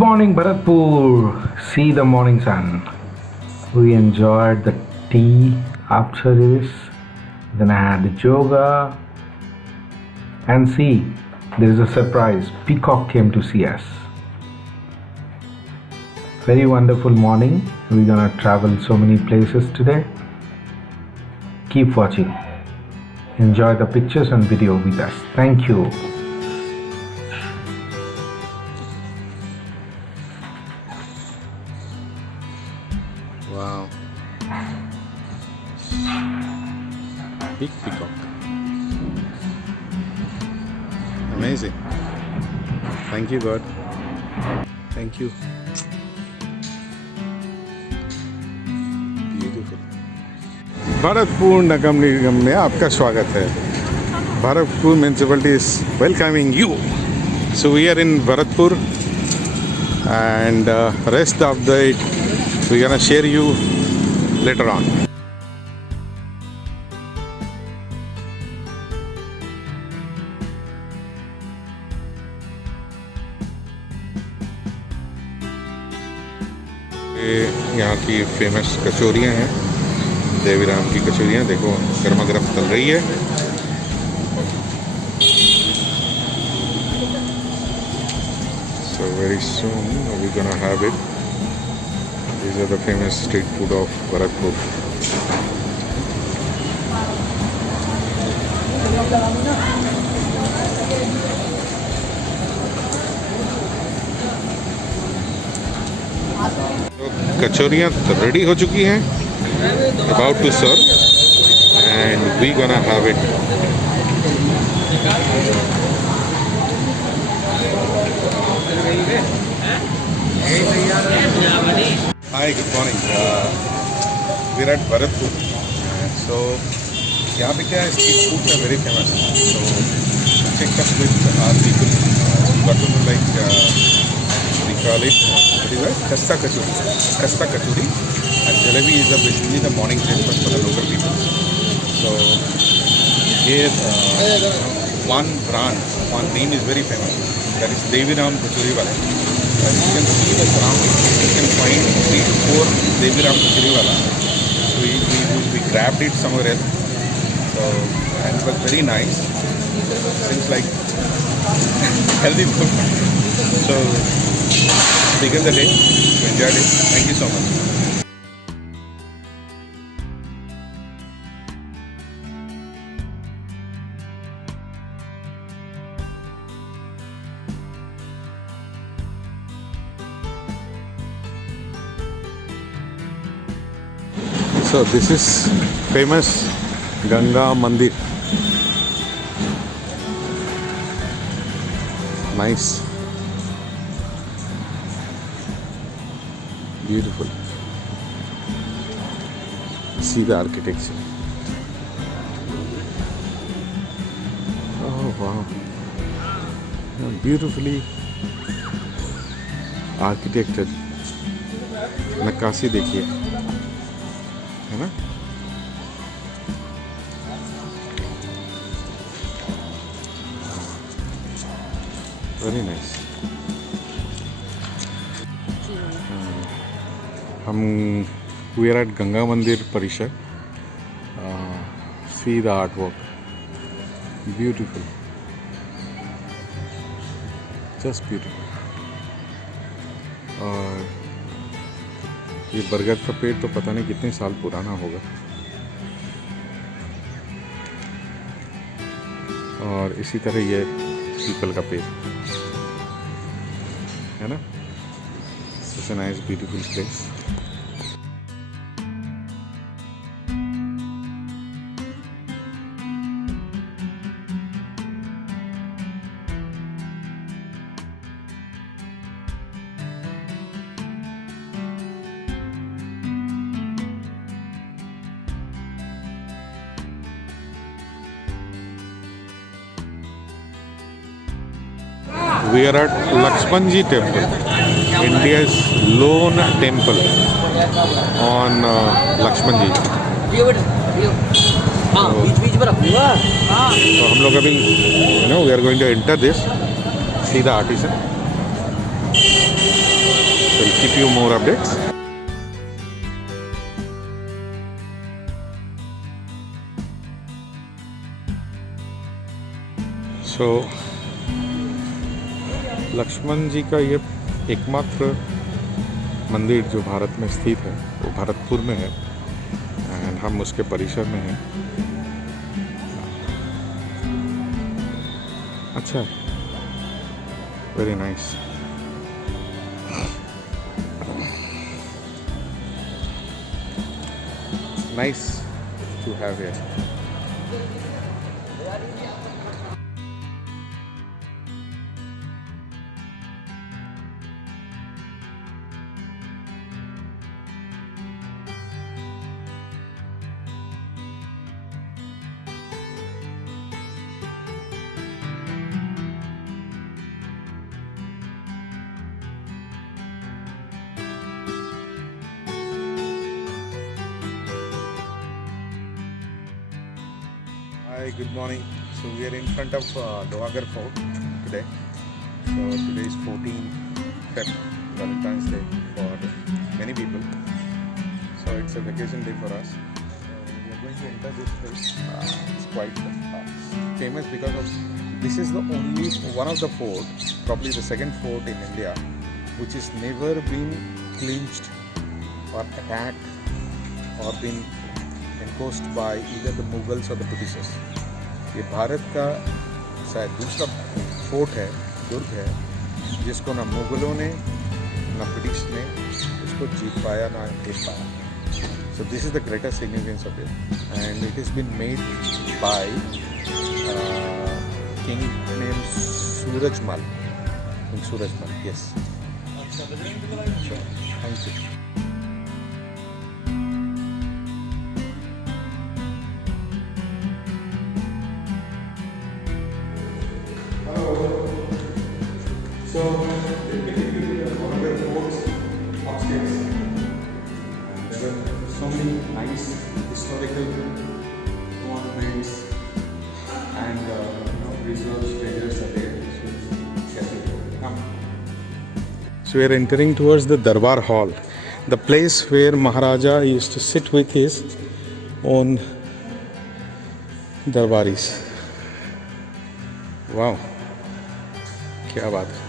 morning, Bharatpur. See the morning sun. We enjoyed the tea after this. Then I had yoga. And see, there is a surprise. Peacock came to see us. Very wonderful morning. We're gonna travel so many places today. Keep watching. Enjoy the pictures and video with us. Thank you. Wow. Big peacock. Amazing. Thank you, God. Thank you. Beautiful. Bharatpur नगर निगम में आपका स्वागत है. Bharatpur municipality is welcoming you. So we are in Bharatpur, and rest of the we're gonna share you later on. ये यहाँ की famous कचौरियाँ हैं. देवीराम की कचौरियाँ देखो गर्मा गर्म तल रही है. So very soon we're gonna have it. These are the famous street food of Bharatpur. तो कचौरियाँ रेडी हो चुकी हैं. About to serve, and we gonna have it. Hi, good morning. We're at Bharatpur. So, यहाँ पे क्या है, street foods are very famous. So, check up with our people. Got to know like we call it what is it? Kasta kachori. Kasta kachori. And jalebi is basically the morning breakfast for the local people. So, here one brand, one name is very famous. That is Deviram Kachoriwala. As you can see the surrounding, you can find 3 to 4 Deviram Kachoriwala. So we grabbed it somewhere else. So, and it was very nice. Seems like healthy food. So began the day. We enjoyed it. Thank you so much. So this is famous Ganga Mandir. Nice. Beautiful. See the architecture. Oh wow. Beautifully architected. नक्काशी देखिए, है ना. Very nice. हम we are eight Ganga मंदिर परिसर. See the art work. Beautiful. Just beautiful. और ये बरगद का पेड़ तो पता नहीं कितने साल पुराना होगा. और इसी तरह ये पीपल का पेड़ है ना. Such a nice beautiful place. We are at Lakshmanji Temple, India's lone temple on Lakshmanji. So हम लोग अभी we are going to enter this. See the artisan. keep you more updates. So Lakshman जी का ये एकमात्र मंदिर जो भारत में स्थित है वो भरतपुर में है एंड हम उसके परिसर में हैं. अच्छा है, very nice. Nice to have here. Hi, good morning. So we are in front of Lohagar Fort today. So today is 14 Feb, Valentine's Day for many people. So it's a vacation day for us. We are going to enter this place. It's quite famous because of this is the only one of the fort, probably the second fort in India, which has never been clinched or attacked or been enforced by either the Mughals or the Britishers. ये भारत का शायद दूसरा fort है, दुर्ग है, जिसको ना मुगलों ने ना ब्रिटिश ने उसको जीत पाया ना देख पाया. So this is the greatest significance of it, and it has been made by king named Surajmal. King Surajmal, yes. Sure. Thank you. So, basically, one of the forts upstairs. And there were so many nice historical monuments and reserves, treasures are there. So, come. So we are entering towards the Darbar Hall, the place where Maharaja used to sit with his own Darbaris. Wow, क्या बात है.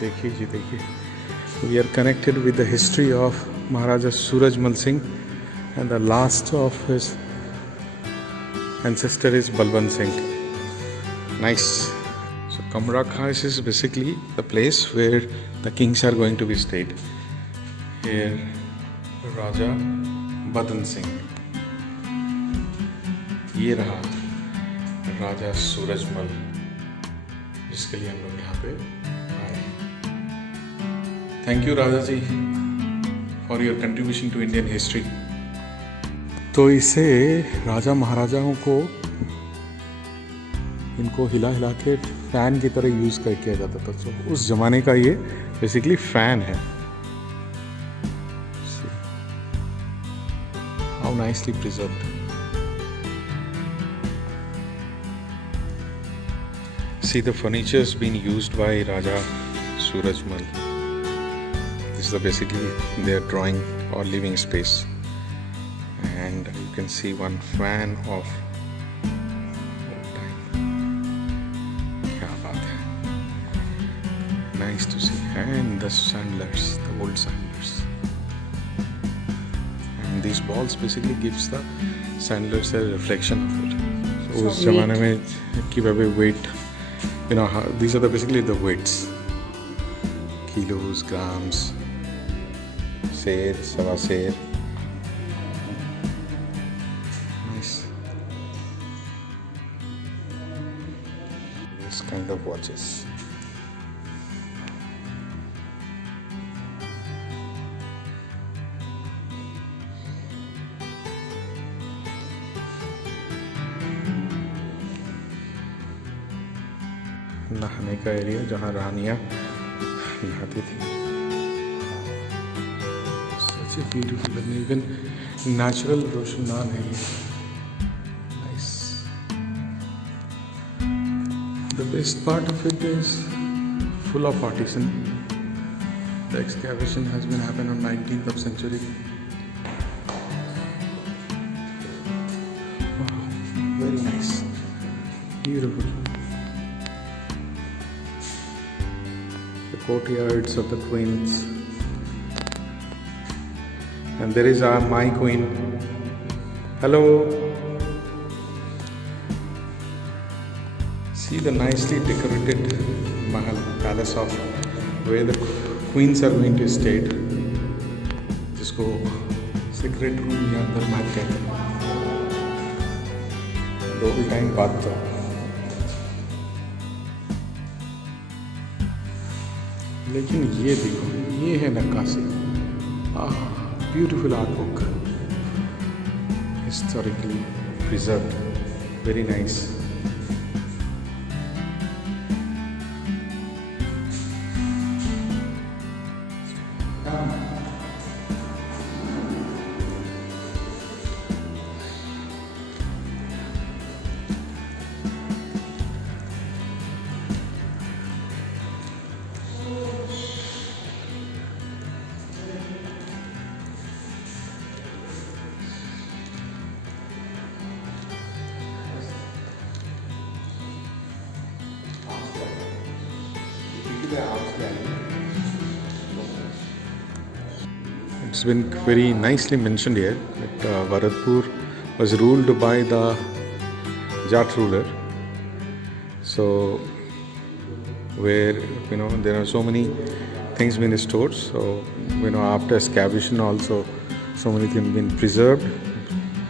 देखिए जी देखिए. We are connected with the history of Maharaja Surajmal Singh, and the last of his ancestor is Balwant Singh. Nice. So Kamra Khas is basically the place where the kings are going to be stayed. Here Raja Badan Singh. ये रहा राजा सूरजमल, जिसके लिए हम लोग यहाँ पे आए. Thank you Raja ji for your contribution to Indian history. तो इसे राजा महाराजाओं को इनको हिला हिला के फैन की तरह यूज किया जाता था. तो उस जमाने का ये बेसिकली फैन है. How nicely preserved. See, the furniture has been used by Raja Surajmal. This is basically their drawing or living space, and you can see one fan of old time. क्या बात है. Nice to see. And the sandlers, the old sandlers, and these balls basically gives the sandlers a reflection of it. So उस जमाने में keep away weight. These are basically the weights, kilos, grams, सेर, सवा सेर. Nice. This kind of watches. नहाने का area जहाँ रानियाँ नहाती थी. Such a beautiful and even natural रोशनदान है ये. Nice. The best part of it is full of artisan. The excavation has been happened on 19th of century. Wow, very nice, beautiful. The courtyards of the queens, and there is our my queen. Hello. See the nicely decorated Mahal palace of where the queens are going to stay, जिसको secret room या दरबार कहते हैं. दो भी time बाद तो लेकिन ये देखो, ये है नक्काशी. Beautiful art book, historically preserved, very nice. It's been very nicely mentioned here that Bharatpur was ruled by the Jat ruler. So, where there are so many things been stored. So, after excavation also, so many things been preserved.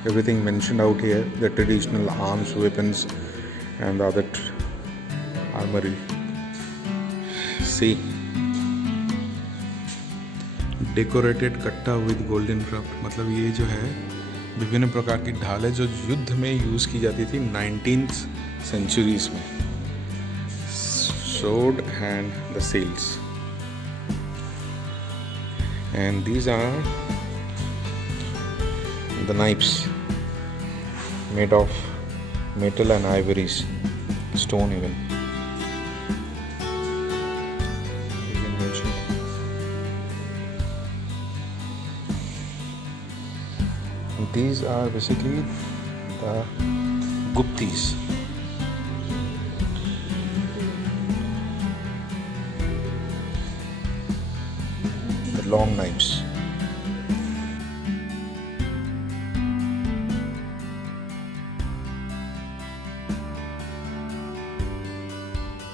Everything mentioned out here: the traditional arms, weapons, and the other armory. See. Decorated कट्टा with golden craft, मतलब ये जो है विभिन्न प्रकार की ढालें जो युद्ध में यूज़ की जाती थी 19th सेंचुरीज में. Sword and the sales, and these are the knives made of metal and ivories, stone even. These are basically the Guptis. The long knives.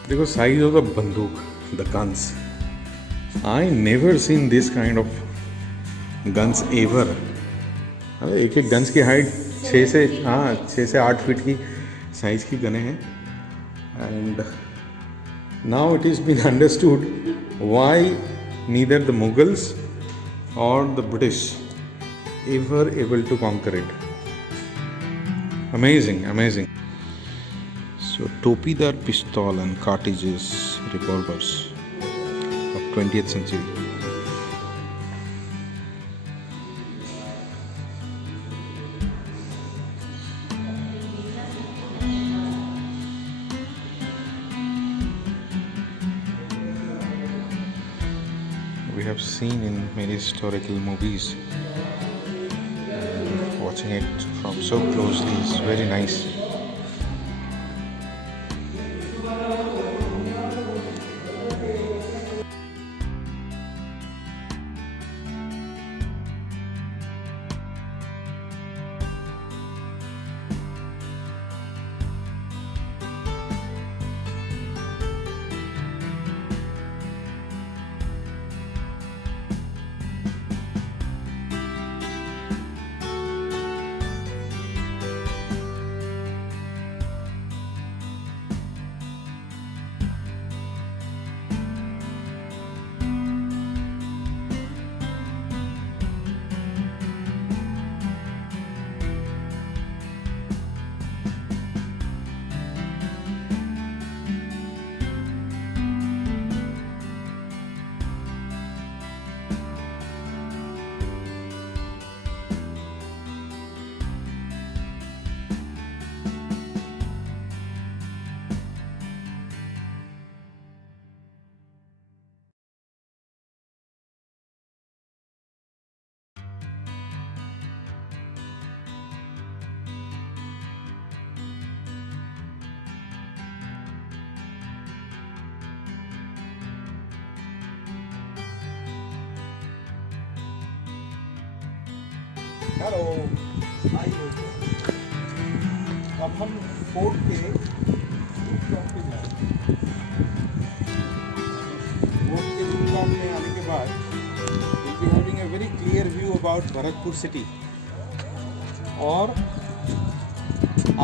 देखो size of the बंदूक, the guns. I never seen this kind of guns ever. एक एक guns की height 6 से 8 feet की size की गने हैं. And now it is been understood why neither the Mughals और the British ever able to conquer it. Amazing, amazing. So टोपीदार पिस्तौल and cartridges, revolvers of 20th century. We have seen in many historical movies, and watching it from so closely is very nice. Hello, अब हम fort के rooftop पे जा रहे हैं। Fort के रूफटॉप में आने के बाद we'll be having a very clear view about Bharatpur city. और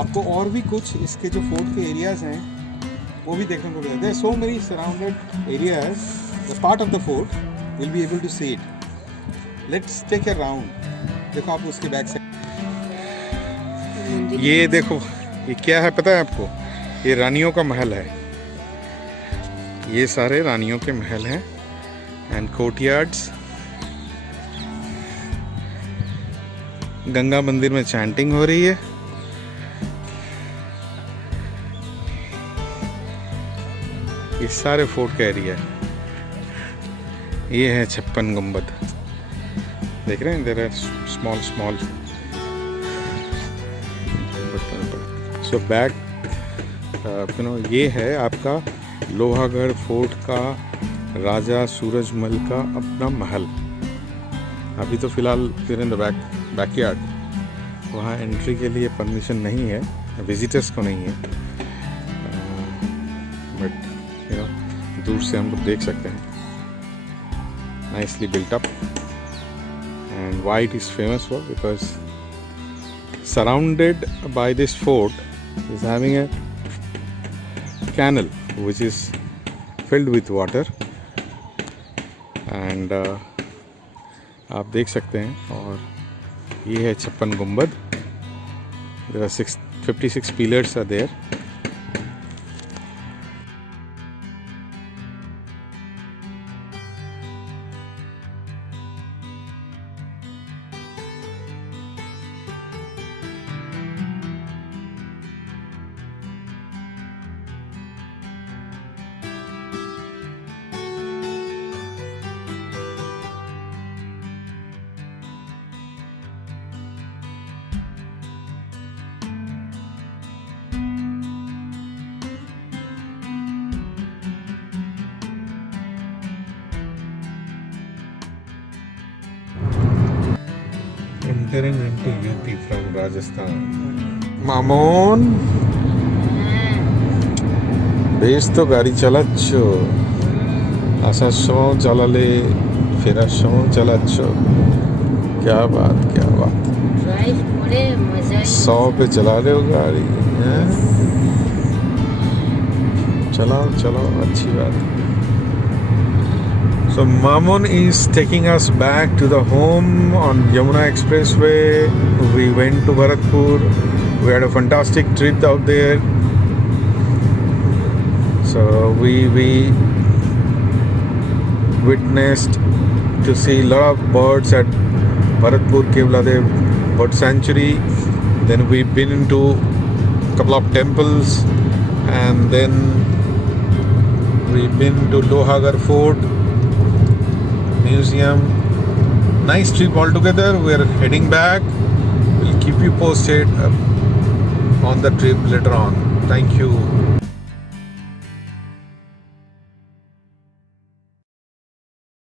आपको और भी कुछ इसके जो फोर्ट के एरियाज हैं वो भी देखने को मिलेगा। There so many surrounded areas, the part of the fort will be able to see it. Let's take a round. देखो आप उसके बैक साइड, ये देखो ये क्या है पता है आपको? ये रानियों का महल है। ये सारे रानियों के महल हैं एंड कोर्टयार्ड्स। गंगा मंदिर में चैंटिंग हो रही है। ये सारे फोर्ट का एरिया है। ये है 56 गुंबद, देख रहे हैं? There are small small. So back ये है आपका लोहागढ़ फोर्ट का राजा सूरजमल का अपना महल। अभी तो फिलहाल फिर इन द बैकयार्ड, वहाँ एंट्री के लिए परमिशन नहीं है, विजिटर्स को नहीं है, बट दूर से हम लोग देख सकते हैं। Nicely built up. And why it is famous for, because surrounded by this fort is having a canal which is filled with water and आप देख सकते हैं। और ये है 56 गुंबद। there are 56 pillars are there. Entering into UP from Rajasthan. Mamon, বেশ তো গাড়ি চালাচ্ছ, আসার সময় চালালে ফেরার সময় চালাচ্ছ। क्या बात, क्या बात। 100 पे चला रहे हो गाड़ी हैं? चलाओ चलाओ, अच्छी बात। So Mamun is taking us back to the home on Yamuna Expressway. We went to Bharatpur. We had a fantastic trip out there. So we witnessed to see a lot of birds at Bharatpur Kevladev Bird Sanctuary. Then we've been into a couple of temples, and then we've been to Lohagarh Fort Museum. Nice trip altogether. We're heading back. We'll keep you posted on the trip later on. Thank you.